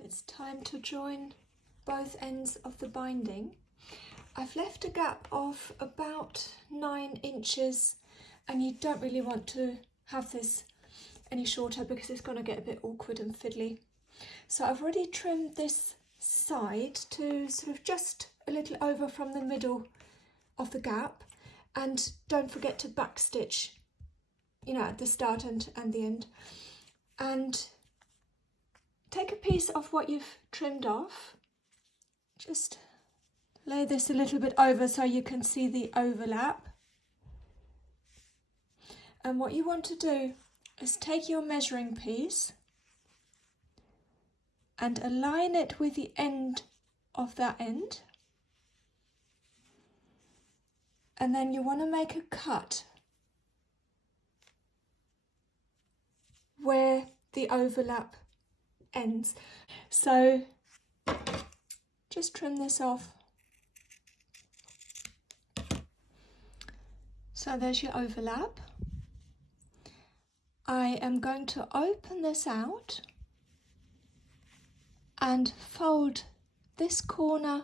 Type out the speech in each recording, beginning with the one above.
It's time to join both ends of the binding. I've left a gap of about 9 inches, and you don't really want to have this any shorter because it's going to get a bit awkward and fiddly. So I've already trimmed this side to sort of just a little over from the middle of the gap, and don't forget to back stitch, you know, at the start and the end. And take a piece of what you've trimmed off, just lay this a little bit over so you can see the overlap. And what you want to do is take your measuring piece and align it with the end of that end. And then you want to make a cut where the overlap ends. So just trim this off. So there's your overlap. I am going to open this out and fold this corner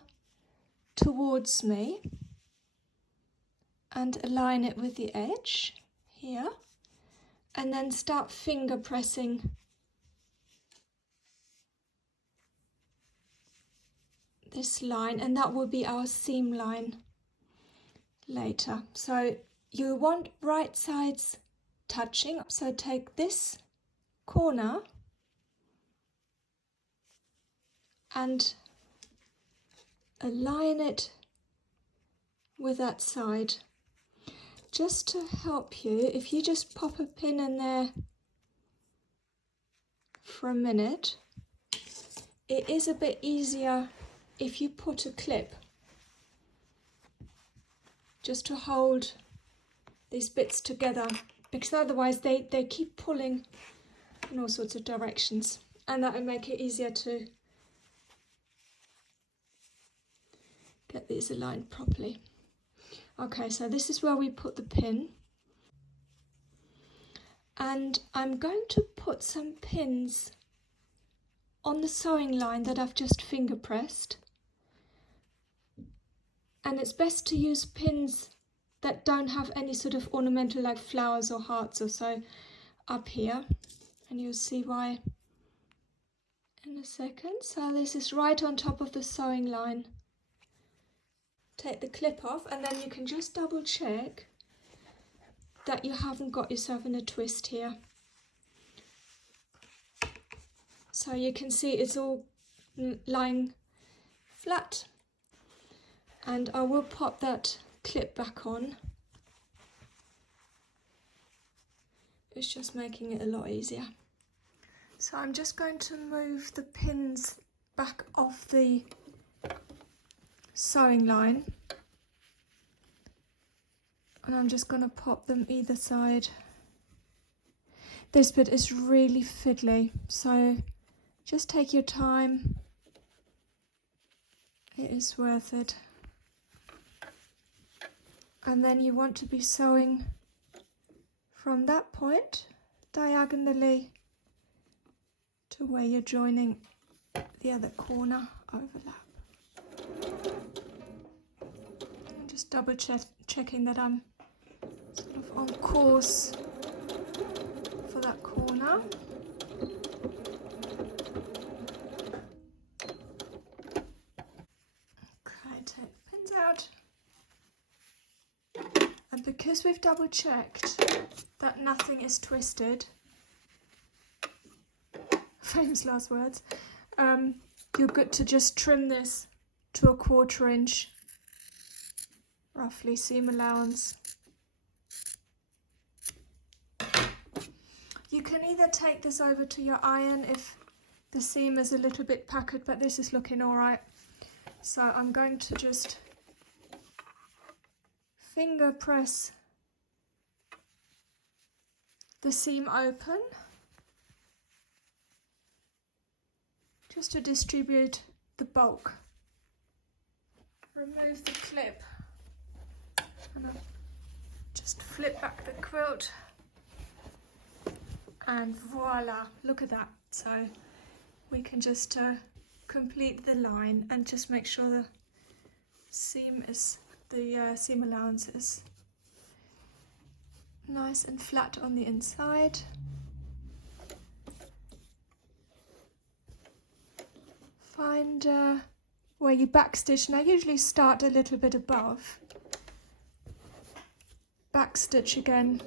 towards me and align it with the edge here, and then start finger pressing this line, and that will be our seam line later. So you want right sides touching, so take this corner and align it with that side. Just to help you, if you just pop a pin in there for a minute, it is a bit easier if you put a clip just to hold these bits together, because otherwise they keep pulling in all sorts of directions, and that will make it easier to get these aligned properly. Okay, so this is where we put the pin, and I'm going to put some pins on the sewing line that I've just finger pressed, and it's best to use pins that don't have any sort of ornamental like flowers or hearts or so up here, and you'll see why in a second. So this is right on top of the sewing line. Take the clip off, and then you can just double check that you haven't got yourself in a twist here. So you can see it's all lying flat, and I will pop that clip back on. It's just making it a lot easier. So I'm just going to move the pins back off the sewing line, and I'm just going to pop them either side. This bit is really fiddly, so just take your time. It is worth it. And then you want to be sewing from that point diagonally to where you're joining the other corner overlap. And just double checking that I'm sort of on course for that corner. Okay, take the pins out. And because we've double checked that nothing is twisted, famous last words, you're good to just trim this to 1/4 inch, roughly, seam allowance. You can either take this over to your iron if the seam is a little bit puckered, but this is looking all right. So I'm going to just finger press the seam open just to distribute the bulk. Remove the clip and I'll just flip back the quilt, and voila, look at that. So we can just complete the line and just make sure the seam allowance is nice and flat on the inside. Find where you backstitch, and I usually start a little bit above. Backstitch again